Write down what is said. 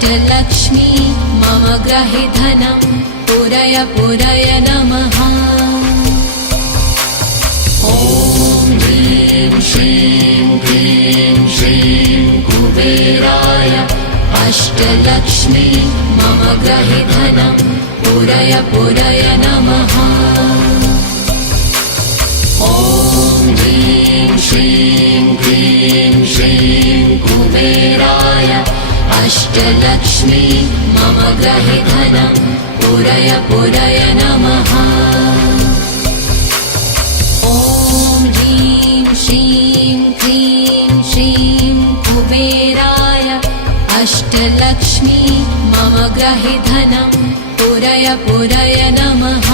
अष्टलक्ष्मी मम ग्रहे धनं पुरय पुरय नमः। ॐ ह्रीं श्रीं क्लीं श्रीं कुबेराय अष्टलक्ष्मी मम ग्रहे धनं पुरय पुरय नमः। ॐ ह्रीं श्रीं क्लीं श्रीं कुबेराय अष्टलक्ष्मी मम ग्रहे धनं पुरय पुरय नमः। ॐ ह्रीं श्रीं क्लीं श्रीं कुबेराय अष्टलक्ष्मी मम ग्रहे धनं पुरय पुरय नमः।